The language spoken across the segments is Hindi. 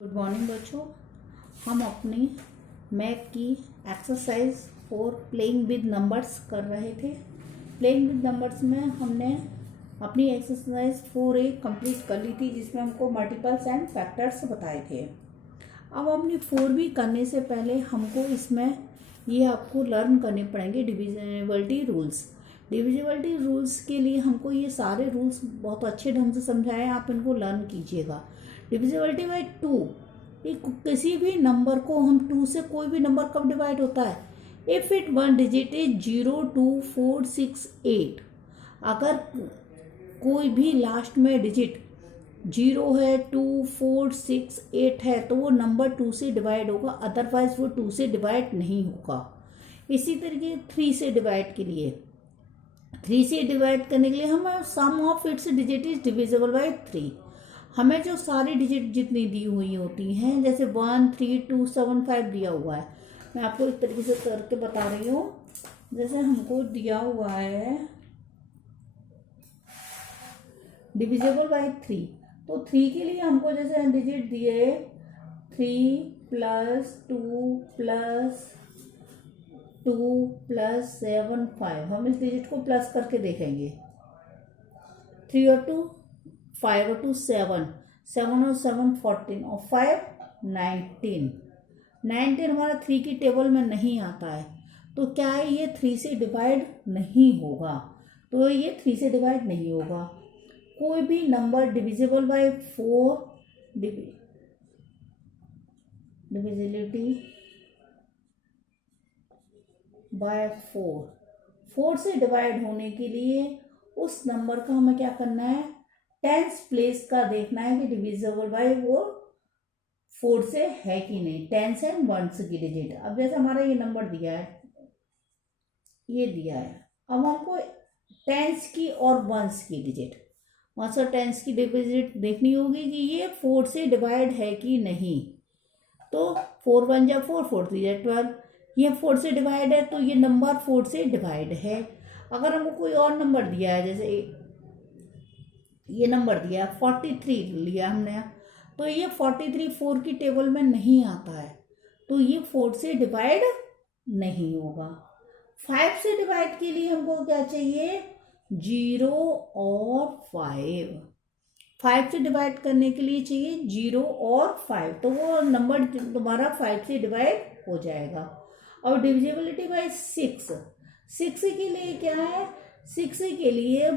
गुड मॉर्निंग बच्चों। हम अपनी मैथ की exercise for playing with numbers कर रहे थे। प्लेइंग विद नंबर्स में हमने अपनी एक्सरसाइज 4A कंप्लीट कर ली थी, जिसमें हमको मल्टीपल्स एंड फैक्टर्स बताए थे। अब अपनी 4B करने से पहले हमको इसमें ये आपको लर्न करने पड़ेंगे डिविजिबिलिटी रूल्स। डिविजिबिलिटी रूल्स के लिए हमको ये सारे रूल्स बहुत अच्छे ढंग से समझाए, आप इनको लर्न कीजिएगा। डिविजिबिलिटी बाई 2, किसी भी नंबर को हम 2 से कोई भी नंबर कब डिवाइड होता है? If it one digit is 0, 2, 4, 6, 8। अगर कोई भी लास्ट में डिजिट 0 है, 2, 4, 6, 8 है तो वो नंबर 2 से डिवाइड होगा, अदरवाइज वो 2 से डिवाइड नहीं होगा। इसी तरीके 3 से डिवाइड के लिए, 3 से डिवाइड करने के लिए हमें sum of its digit is divisible by 3। हमें जो सारी डिजिट जितनी दी हुई होती हैं, जैसे 1, 3, 2, 7, 5 दिया हुआ है, मैं आपको इस तरीके से करके बता रही हूँ। जैसे हमको दिया हुआ है डिविजिबल बाई 3, तो 3 के लिए हमको जैसे डिजिट दिए 3 + 2 + 2 + 7, 5। हम इस डिजिट को प्लस करके देखेंगे। 3 और 2 5 और 2 7, 7 और 7 14 और 5 19। 19 हमारा 3 की टेबल में नहीं आता है, तो क्या है, ये 3 से डिवाइड नहीं होगा। तो ये 3 से डिवाइड नहीं होगा। कोई भी number divisible by 4, divisibility bye 4 से डिवाइड होने के लिए उस नंबर का हमें क्या करना है, टेंस प्लेस का देखना है कि डिविजिबल बाय वो 4 से है कि नहीं, टेंस एंड वंस की डिजिट। अब जैसे हमारा ये नंबर दिया है, ये दिया है, अब हमको टेंस की और वंस की डिजिट, वंस और टेंस की डिजिट देखनी होगी कि ये 4 से डिवाइड है कि नहीं। तो 4 × 1 = 4, 4 × 3 = 12। ये 4 से डिवाइड है, तो ये नंबर 4 से डिवाइड है। अगर हमको कोई और नंबर दिया है, जैसे ये नंबर दिया 43 लिया हमने, तो ये 43 4 की टेबल में नहीं आता है, तो ये 4 से डिवाइड नहीं होगा। 5 से डिवाइड के लिए हमको क्या चाहिए, 0 और 5। 5 से डिवाइड करने के लिए चाहिए 0 और 5, तो वो नंबर तुम्हारा 5 से डिवाइड हो जाएगा। और डिविजिबिलिटी बाय 6, 6 के लिए क्या है, 6 के लिए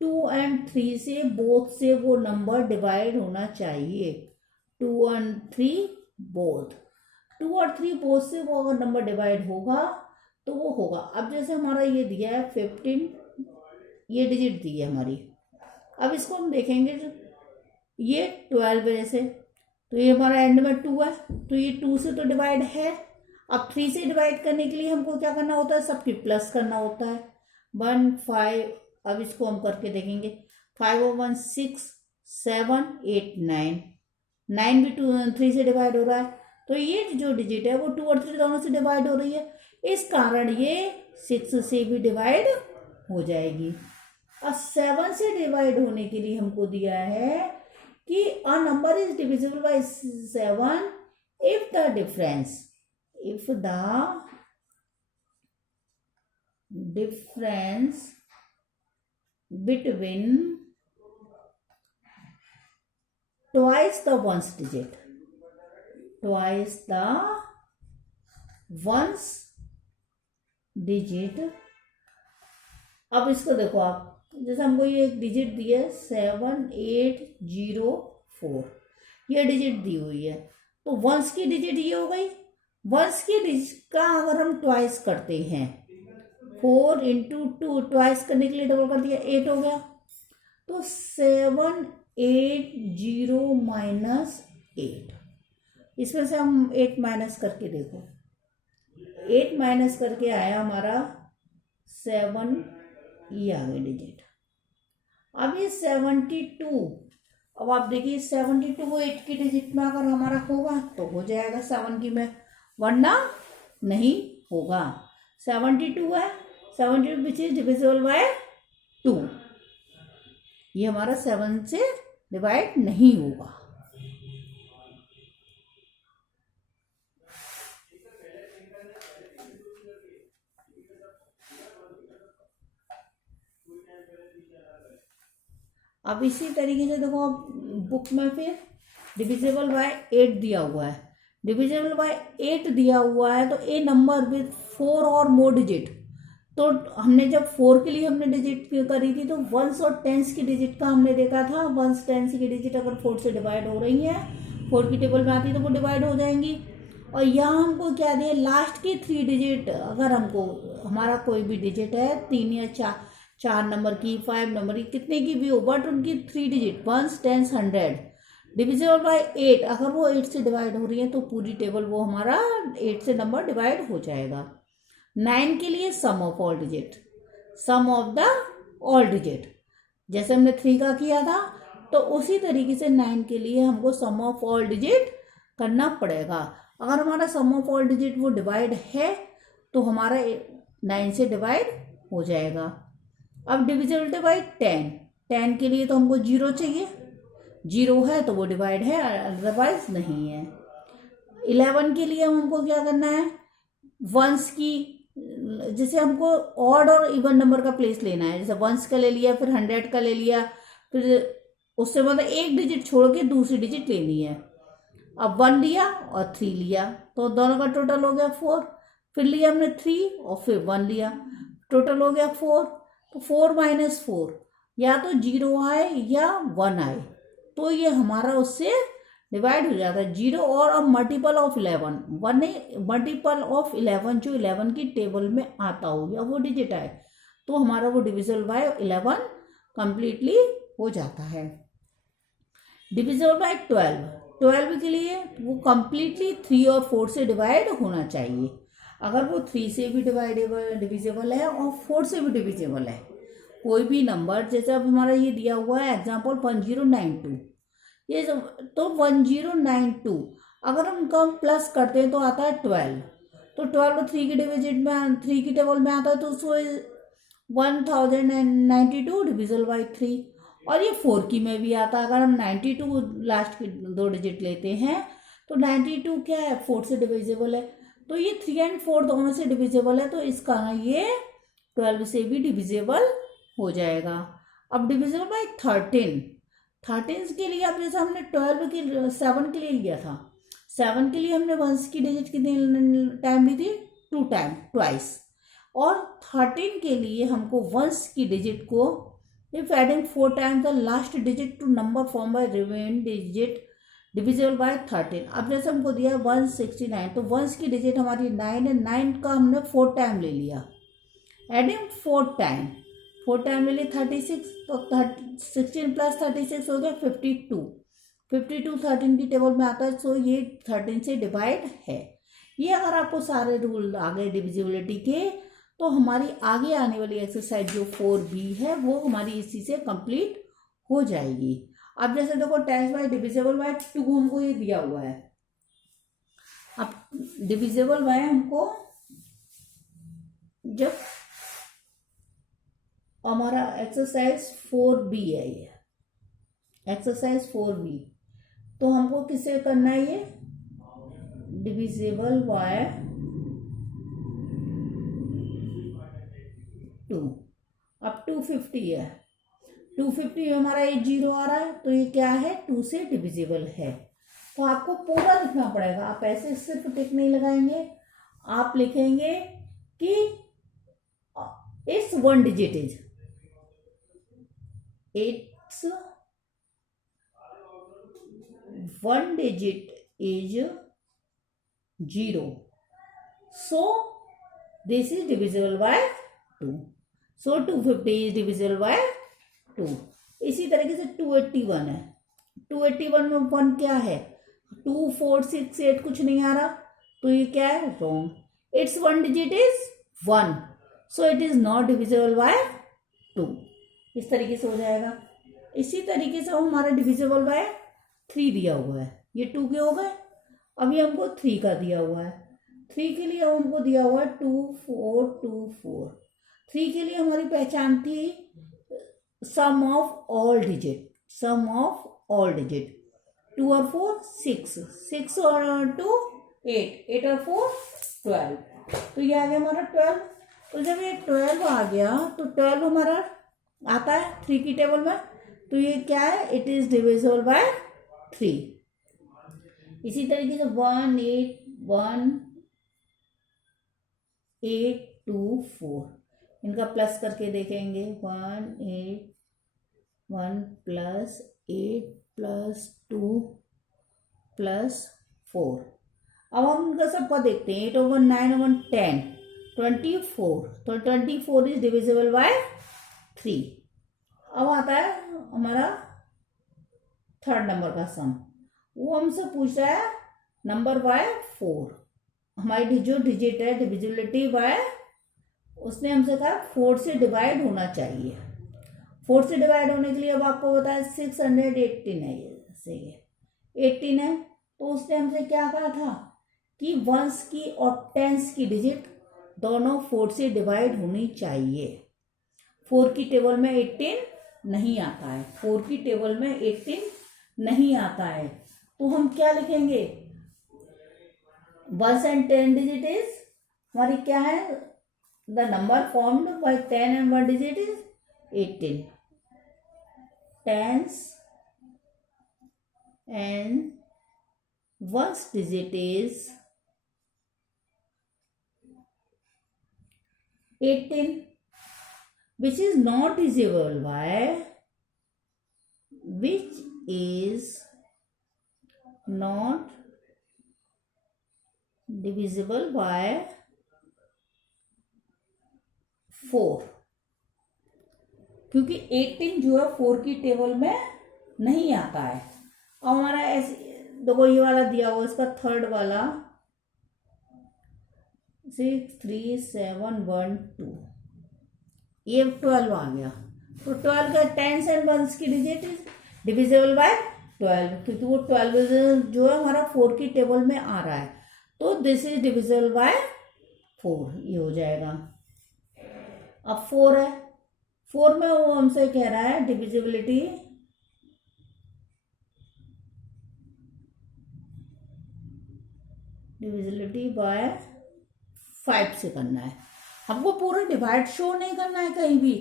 2 और 3 से बोथ से वो नंबर डिवाइड होना चाहिए। 2 और 3 बोथ, 2 और 3 बोथ से वो अगर नंबर डिवाइड होगा तो वो होगा। अब जैसे हमारा ये दिया है 15, ये डिजिट दी है हमारी। अब इसको हम देखेंगे, जो ये 12 है जैसे, तो ये हमारा एंड में 2 है, तो ये 2 से तो डिवाइड है। अब 3 से डिवाइड करने के लिए हमको क्या करना होता है, सबकी प्लस करना होता है। 1 5, अब इसको हम करके देखेंगे, 5 और 1 6, 7 8 9, 9 भी 3 से डिवाइड हो रहा है, तो ये जो डिजिट है वो 2 और 3 दोनों से डिवाइड हो रही है, इस कारण ये 6 से भी डिवाइड हो जाएगी। और 7 से डिवाइड होने के लिए हमको दिया है कि a number is divisible by 7 if the difference between twice the ones digit। अब इसको देखो आप, जैसे हमको ये एक डिजिट दी है 7804, ये डिजिट दी हुई है, तो वंस की डिजिट ये हो गई। वंस की डिजिट का अगर हम ट्वाइस करते हैं, 4 × 2, ट्वाइस करने के लिए डबल कर दिया, 8 हो गया, तो 780 - 8, इसमें से हम 8 माइनस करके देखो, 8 माइनस करके आया हमारा 7, ये आ गई डिजिट। अब ये 72, अब आप देखिए 72 वो 8 की डिजिट में अगर हमारा होगा तो हो जाएगा 7 की में, वरना नहीं होगा। 72 है, 72 विच इज डिविजिबल बाय 2, ये हमारा 7 से डिवाइड नहीं होगा। अब इसी तरीके से देखो, अब बुक में फिर डिविजिबल बाय 8 दिया हुआ है, डिविजिबल बाय 8 दिया हुआ है, तो ए नंबर विथ 4 और मोर डिजिट। तो हमने जब 4 के लिए हमने डिजिट करी थी तो वंस और टेंस की डिजिट का हमने देखा था, वंस टेंस की डिजिट अगर 4 से डिवाइड हो रही है, 4 की टेबल में आती है तो वो डिवाइड हो जाएंगी। और यहाँ हमको क्या दिया, लास्ट की 3 डिजिट, अगर हमको हमारा कोई भी डिजिट है 3 या 4 नंबर की, 5 नंबर की, कितने की भी हो, बट उनकी 3 digit, ones tens 100 divisible by 8, अगर वो 8 से डिवाइड हो रही है तो पूरी टेबल वो हमारा 8 से नंबर डिवाइड हो जाएगा। 9 के लिए sum of all digit, sum of the all digit, जैसे हमने 3 का किया था तो उसी तरीके से 9 के लिए हमको सम ऑफ ऑल डिजिट करना पड़ेगा। अगर हमारा सम ऑफ ऑल डिजिट वो डिवाइड है तो हमारा 9 से डिवाइड हो जाएगा। अब डिविजिबिलिटी बाई 10, 10 के लिए तो हमको 0 चाहिए, 0 है तो वो डिवाइड है, अदरवाइज नहीं है। 11 के लिए हमको क्या करना है, वंस की, जैसे हमको ऑड और इवन नंबर का प्लेस लेना है, जैसे वंस का ले लिया, फिर 100 का ले लिया, फिर उससे मतलब एक डिजिट छोड़ के दूसरी डिजिट लेनी है। अब 1 लिया और 3 लिया तो दोनों का टोटल हो गया 4, फिर लिया हमने 3 और फिर 1 लिया, टोटल हो गया 4। तो 4 माइनस 4 या तो 0 आए या 1 आए, तो ये हमारा उससे डिवाइड हो जाता है 0। और अब मल्टीपल ऑफ 11, 1 मल्टीपल ऑफ 11 जो 11 की टेबल में आता हो या वो डिजिट आए तो हमारा वो डिविजिबल बाय 11 कंप्लीटली हो जाता है। डिविजिबल बाय 12 के लिए वो कंप्लीटली 3 और 4 से डिवाइड होना चाहिए। अगर वो 3 से भी डिविजिबल है और 4 से भी डिविजिबल है कोई भी नंबर, जैसे अब हमारा ये दिया हुआ है एग्जाम्पल 1092, ये तो 1092 अगर हम कम प्लस करते हैं तो आता है 12, तो 12 3 की डिजिट में 3 की टेबल में आता है तो उसको 1092 डिविजिबल बाई 3। और ये 4 की में भी आता है, अगर हम 92 लास्ट की 2 डिजिट लेते हैं तो 92 क्या है 4 से डिविजिबल है, तो ये 3 और 4 दोनों से डिविजिबल है, तो इसका ये 12 से भी डिविजिबल हो जाएगा। अब डिविजिबल बाई 13 के लिए, अब जैसे हमने 7 के लिए लिया था, 7 के लिए हमने वंस की डिजिट कितनी टाइम ली थी, 2 टाइम, ट्वाइस। और 13 के लिए हमको वंस की डिजिट को if adding 4 times the last digit to number form by remaining digit divisible by 13। अब जैसे हमको दिया है 169, तो वंस की डिजिट हमारी 9 है, 9 का हमने 4 टाइम ले लिया, एडिंग 4 टाइम ले लिया 36, तो 16 प्लस 36 हो गया 52, 13 की टेबल में आता है, सो ये 13 से डिवाइड है। ये अगर आपको सारे रूल आ गए डिविजिबिलिटी के तो हमारी आगे आने वाली एक्सरसाइज जो 4B है वो हमारी इसी से कंप्लीट हो जाएगी। अब जैसे देखो 10 बाई डिविजिबल बाय 2 हमको ये दिया हुआ है, अब डिविजिबल बाय हमको जब हमारा एक्सरसाइज 4B है, ये एक्सरसाइज 4B, तो हमको किससे करना है, ये डिविजिबल बाय 2। अब 250 है, 250 हमारा ये 0 आ रहा है तो ये क्या है 2 से डिविजिबल है, तो आपको पूरा लिखना पड़ेगा। आप ऐसे सिर्फ टिक नहीं लगाएंगे, आप लिखेंगे कि it's 1 digit is, it's 1 digit is 0, so this is divisible by 2, so 250 is divisible by 2। इसी तरीके से 281 है, 281 में 1 क्या है, 2 4 6 8 कुछ नहीं आ रहा, तो ये क्या है wrong, it's 1 digit is 1, so it is not divisible by 2। इस तरीके से हो जाएगा। इसी तरीके से हमारा डिविजिबल बाय 3 दिया हुआ है, ये 2 के हो गए। अभी हमको 3 का दिया हुआ है, 3 के लिए हमको दिया हुआ है 2 4 2 4। 3 के लिए हमारी पहचान थी sum of all digit, sum of all digit, 2 और 4 6, 6 और 2 8, 8 और 4 12, तो ये आ गया हमारा 12। तो जब ये 12 आ गया तो 12 हमारा आता है 3 की टेबल में, तो ये क्या है, इट इज डिविजिबल बाय 3। इसी तरीके से 1 8 2 4, इनका प्लस करके देखेंगे। 1 8 1 प्लस 8 प्लस 2 प्लस 4। अब हम इनका सबका देखते हैं। 8 over 9 over 10 24, तो 24 इज डिविजिबल बाय 3। अब आता है हमारा थर्ड नंबर का सम। वो हमसे पूछ रहा है नंबर बाय 4। हमारी जो डिजिट है डिविजिबिलिटी बाय, उसने हमसे कहा 4 से डिवाइड होना चाहिए। 4 से डिवाइड होने के लिए अब आपको बताया 618 है, ये सही है, 18 है। तो उसने हमसे क्या कहा था कि वंस की और टेंस की डिजिट दोनों 4 से डिवाइड होनी चाहिए। 4 की टेबल में 18 नहीं आता है, 4 की टेबल में 18 नहीं आता है, तो हम क्या लिखेंगे, वंस एंड 10 डिजिट इज हमारी क्या है, the number formed by 10 and 1 digit is 18। Tens and one's digit is 18, which is not divisible by, which is not divisible by 4, क्योंकि 18 जो है 4 की टेबल में नहीं आता है। अब हमारा ऐसे देखो ये वाला दिया हुआ, इसका थर्ड वाला 6 3 7 1 2, ये 12 आ गया। तो 12 का टेंस एंड वंस की डिजिट इज डिविजिबल बाय 12, क्योंकि वो 12 जो है हमारा 4 की टेबल में आ रहा है, तो दिस इज डिविजिबल बाय 4, ये हो जाएगा। अब 4 है, 4 में वो हमसे कह रहा है डिविजिबिलिटी बाय 5 से करना है। हमको पूरा डिवाइड शो नहीं करना है कहीं भी,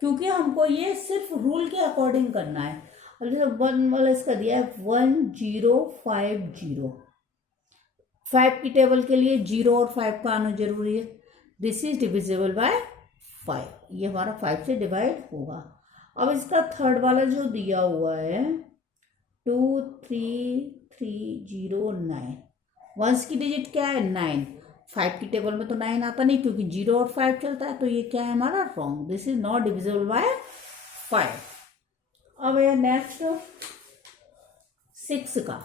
क्योंकि हमको ये सिर्फ रूल के अकॉर्डिंग करना है। और जैसे 1 वाला इसका दिया है 1050, 5 की टेबल के लिए 0 और 5 का आना जरूरी है। दिस इज डिविजिबल बाय 5, ये हमारा 5 से डिवाइड होगा। अब इसका थर्ड वाला जो दिया हुआ है 23309, वंस की डिजिट क्या है 9, 5 की टेबल में तो 9 आता नहीं, क्योंकि 0 और 5 चलता है, तो ये क्या है हमारा wrong, this is not divisible by 5। अब है नेक्स्ट 6 का।